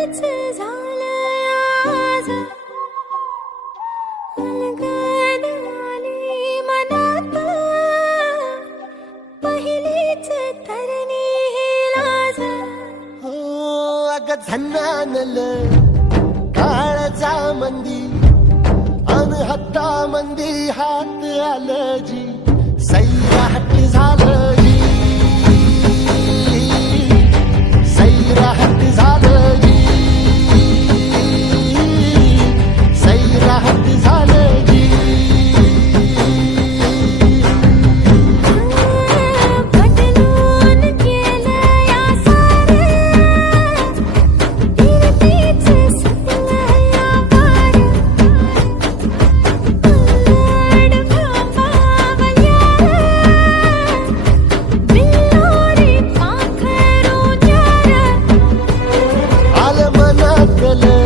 उलगडच झालंय आज, उलगड आली मनात पहिलीच तरणी ही लाज. हो अग झन्नानल काळजा मंदी अन हत्ता मंदी हात आलं जी सैराट झालं जी सैराट झालं जी सैराट झालं जी. पटलून केलंया सारं, फिरतीच सुटलंया पार, उलगड भांबावल्या बिल्लोरी पाखरू न्यार. आलं मनातलं